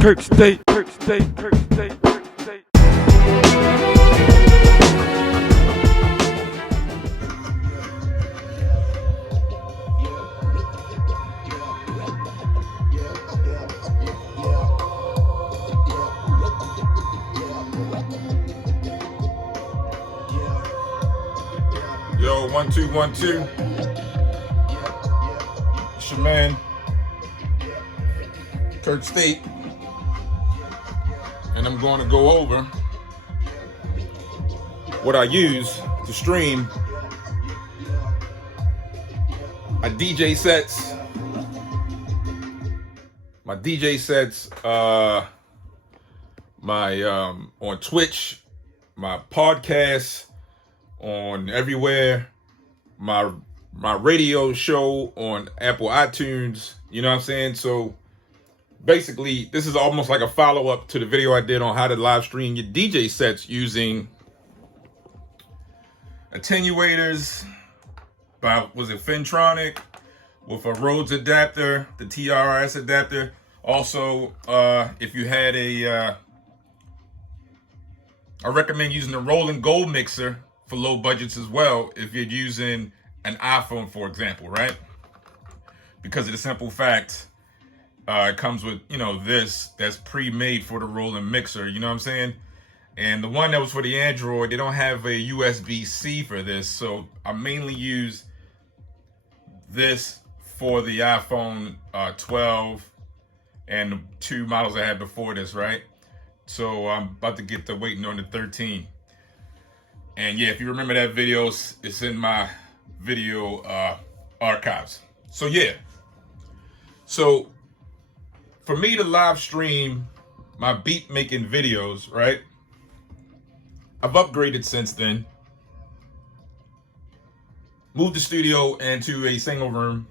Kirk State, Kirk State, Kirk State, Kirk State. Yo, 1 2 1 2. It's your man, Kirk State, and I'm going to go over what I use to stream my DJ sets, on Twitch, my podcasts on everywhere, my radio show on Apple iTunes, you know what I'm saying? So basically, this is almost like a follow-up to the video I did on how to live stream your DJ sets using attenuators by, was it Fintronic, with a Rhodes adapter, the TRS adapter. Also, if you had I recommend using the Roland GoMixer for low budgets as well, if you're using an iPhone, for example, right? Because of the simple fact, it comes with, this that's pre-made for the Roland mixer, you know what I'm saying? And the one that was for the Android, they don't have a USB-C for this, so I mainly use this for the iPhone 12 and the two models I had before this, right? So I'm about to get to waiting on the 13. And yeah, if you remember that video, it's in my video archives. So yeah. So for me to live stream my beat making videos, right? I've upgraded since then. Moved the studio into a single room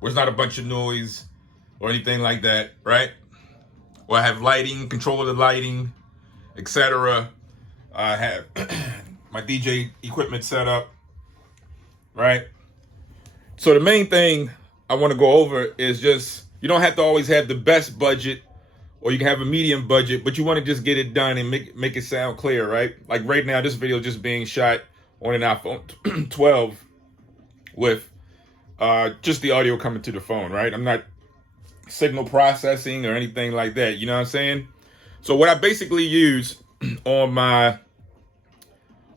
where it's not a bunch of noise or anything like that, right? Where I have lighting, control of the lighting, etc. I have my DJ equipment set up, right? So the main thing I want to go over is just, you don't have to always have the best budget, or you can have a medium budget, but you want to just get it done and make it sound clear, right? Like right now, this video is just being shot on an iPhone 12 with just the audio coming to the phone, right? I'm not signal processing or anything like that, you know what I'm saying? So what I basically use on my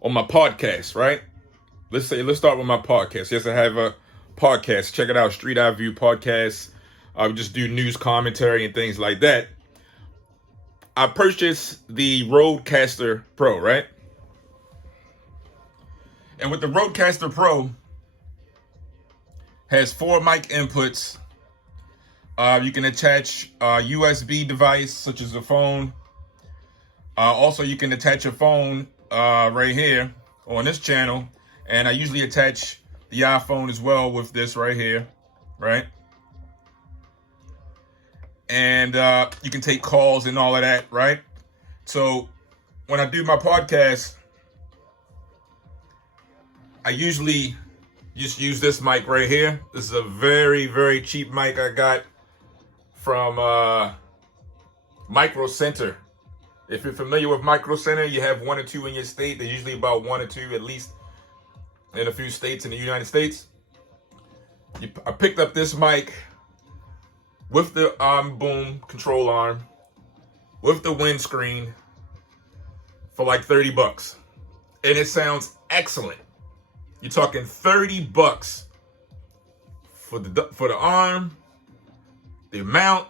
podcast, right? Let's start with my podcast. Yes, I have a podcast. Check it out, Street Eye View Podcast. I just do news commentary and things like that. I purchased the Rodecaster Pro, right? And with the Rodecaster Pro, has 4 mic inputs. You can attach a USB device, such as a phone. Also, you can attach a phone right here on this channel. And I usually attach the iPhone as well with this right here, right? And you can take calls and all of that, right? So when I do my podcast, I usually just use this mic right here. This is a very, very cheap mic I got from Micro Center. If you're familiar with Micro Center, you have 1 or 2 in your state. They're usually about 1 or 2 at least in a few states in the United States. I picked up this mic with the boom control arm, with the windscreen for like $30. And it sounds excellent. You're talking $30 for the arm, the mount,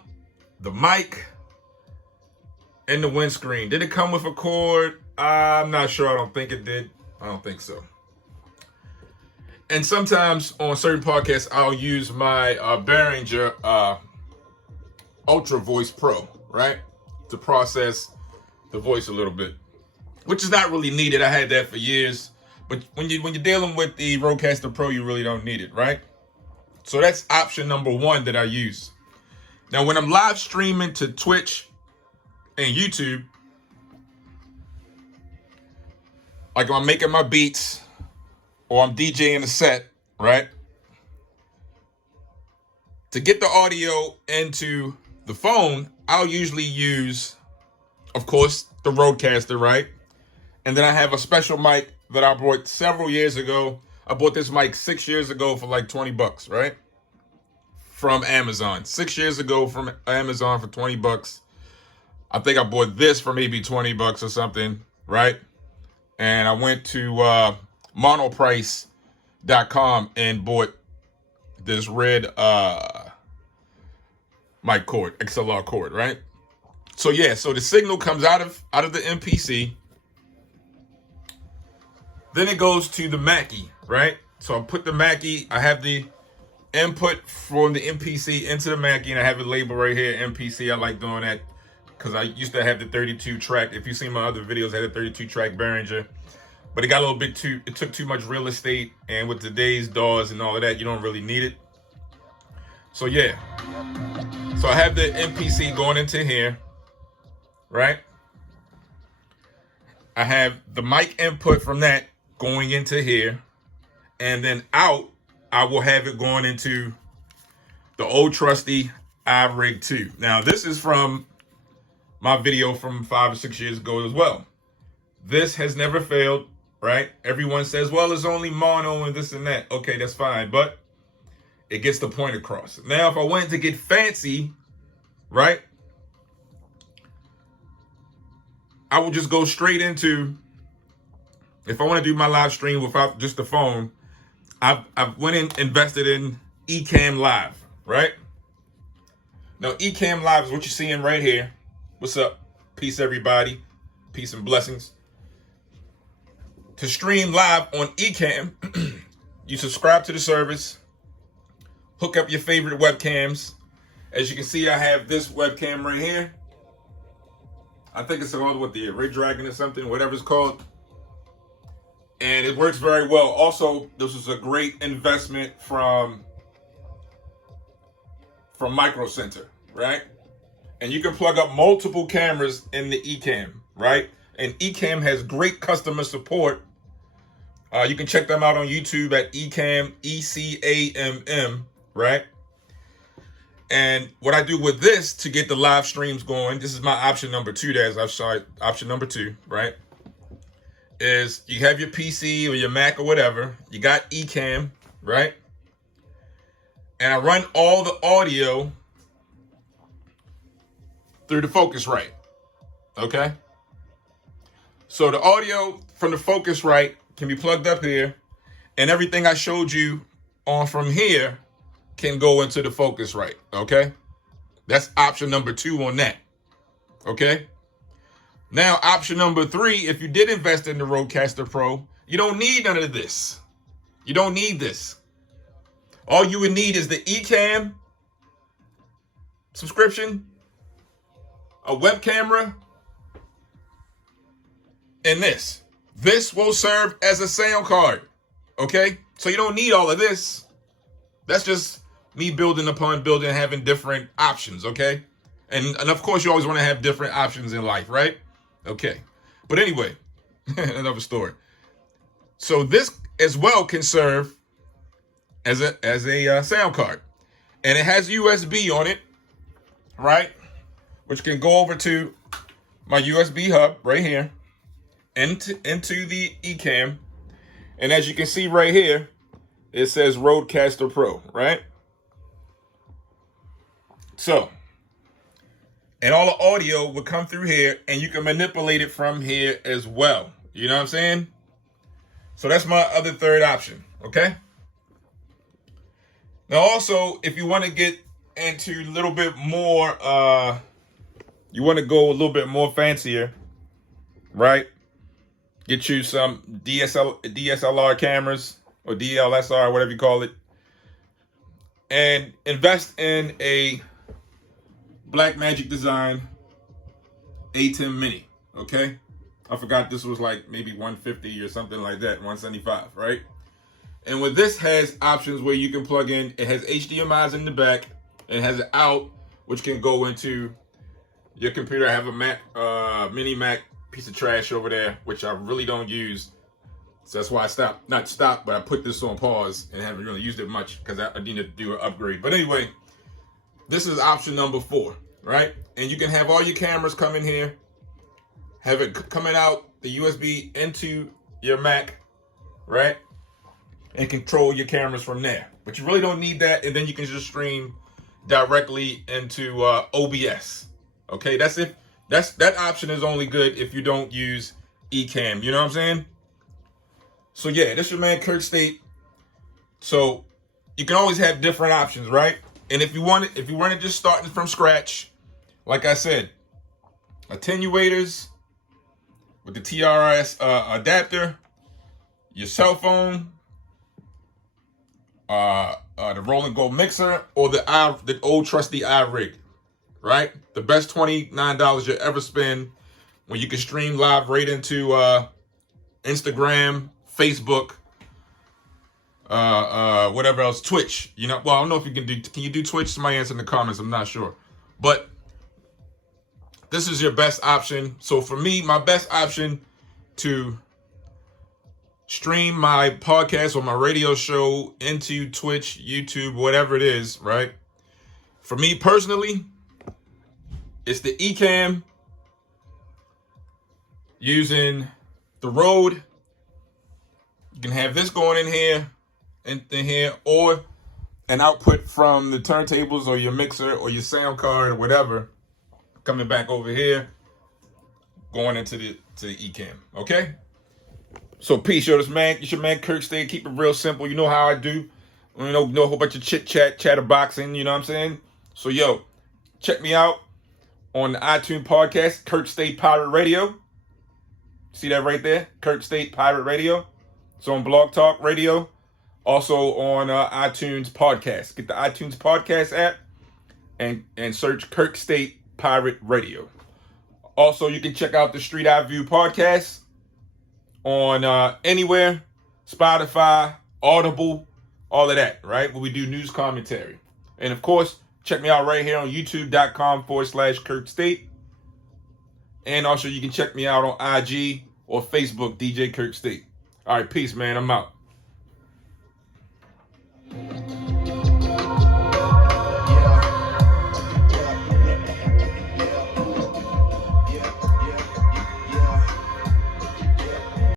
the mic, and the windscreen. Did it come with a cord? I'm not sure. I don't think it did. I don't think so. And sometimes on certain podcasts, I'll use my Behringer Ultra Voice Pro, right? To process the voice a little bit, which is not really needed. I had that for years. But when you're dealing with the Rodecaster Pro, you really don't need it, right? So that's option number 1 that I use. Now, when I'm live streaming to Twitch and YouTube, like when I'm making my beats or I'm DJing a set, right? To get the audio into the phone, I'll usually use, of course, the Rodecaster, right? And then I have a special mic that I bought several years ago. I bought this mic 6 years ago for like 20 bucks, right? From Amazon. 6 years ago from Amazon for 20 bucks. I think I bought this for maybe 20 bucks or something, right? And I went to monoprice.com and bought this red mic cord, XLR cord, right? So yeah, so the signal comes out of the MPC. Then it goes to the Mackie, right? So I put the Mackie, I have the input from the MPC into the Mackie, and I have it labeled right here, MPC. I like doing that because I used to have the 32 track. If you've seen my other videos, I had a 32 track Behringer, but it got a little bit it took too much real estate, and with today's DAWs and all of that, you don't really need it. So yeah, so I have the MPC going into here, right? I have the mic input from that going into here, and then out, I will have it going into the old trusty iRig 2. Now, this is from my video from 5 or 6 years ago as well. This has never failed, right? Everyone says, well, it's only mono and this and that. Okay, that's fine, but it gets the point across. Now, if I wanted to get fancy, right, I will just go straight into, if I want to do my live stream without just the phone, I've went and invested in Ecamm Live, right? Now, Ecamm Live is what you're seeing right here. What's up? Peace, everybody. Peace and blessings. To stream live on Ecamm, you subscribe to the service, hook up your favorite webcams. As you can see, I have this webcam right here. I think it's called, what, the Red Dragon or something, whatever it's called. And it works very well. Also, this was a great investment from Micro Center, right? And you can plug up multiple cameras in the Ecamm, right? And Ecamm has great customer support. You can check them out on YouTube at Ecamm, ECAMM, right? And what I do with this to get the live streams going, this is my option number 2, as I've shot, option number 2, right? Is you have your PC or your Mac or whatever, you got Ecamm, right? And I run all the audio through the Focusrite, okay? So the audio from the Focusrite can be plugged up here, and everything I showed you on from here can go into the Focusrite, okay? That's option number 2 on that, okay? Now, option number 3, if you did invest in the Rodecaster Pro, you don't need none of this. You don't need this. All you would need is the Ecamm subscription, a web camera, and this. This will serve as a sound card, okay? So you don't need all of this. That's just me building upon building, having different options, okay? And of course, you always want to have different options in life, right? Okay. But anyway, another story. So this as well can serve as a sound card. And it has USB on it, right? Which can go over to my USB hub right here into the Ecamm. And as you can see right here, it says Rodecaster Pro, right? So, and all the audio will come through here, and you can manipulate it from here as well. You know what I'm saying? So that's my other third option, okay? Now also, if you want to get into a little bit more, you want to go a little bit more fancier, right? Get you some DSLR cameras, or DLSR, whatever you call it, and invest in a Blackmagic Design ATEM Mini, okay? I forgot this was like maybe 150 or something like that, 175, right? And with this has options where you can plug in, it has HDMIs in the back, and it has an out, which can go into your computer. I have a Mac, mini Mac piece of trash over there, which I really don't use. So that's why I not stopped, but I put this on pause and haven't really used it much because I needed to do an upgrade. But anyway, this is option number 4. right? And you can have all your cameras come in here, have it coming out the USB into your Mac, right? And control your cameras from there. But you really don't need that, and then you can just stream directly into OBS. Okay, that option is only good if you don't use Ecamm. You know what I'm saying? So yeah, this is your man Kirk State. So you can always have different options, right? And if you want to just starting from scratch, like I said, attenuators with the TRS adapter, your cell phone, the Roland GoMixer, or the old trusty iRig, right? The best $29 you'll ever spend when you can stream live right into Instagram, Facebook, whatever else, Twitch. You know, well, I don't know if you can you do Twitch? Somebody answer in the comments, I'm not sure. But this is your best option. So for me, my best option to stream my podcast or my radio show into Twitch, YouTube, whatever it is, right? For me personally, it's the Ecamm using the Rode. You can have this going in here, or an output from the turntables or your mixer or your sound card or whatever coming back over here, going into the Ecamm. Okay. So peace, yo. It's your man Kirk State. Keep it real simple. You know how I do. You know a whole bunch of chit chat, chatterboxing. You know what I'm saying? So yo, check me out on the iTunes podcast, Kirk State Pirate Radio. See that right there, Kirk State Pirate Radio. It's on Blog Talk Radio. Also on iTunes podcast. Get the iTunes podcast app and search Kirk State Pirate Radio. Also, you can check out the Street Eye View podcast on anywhere, Spotify, Audible, all of that, right? Where we do news commentary. And of course, check me out right here on youtube.com/Kirk State. And also you can check me out on IG or Facebook, DJ Kirk State. All right, peace, man. I'm out.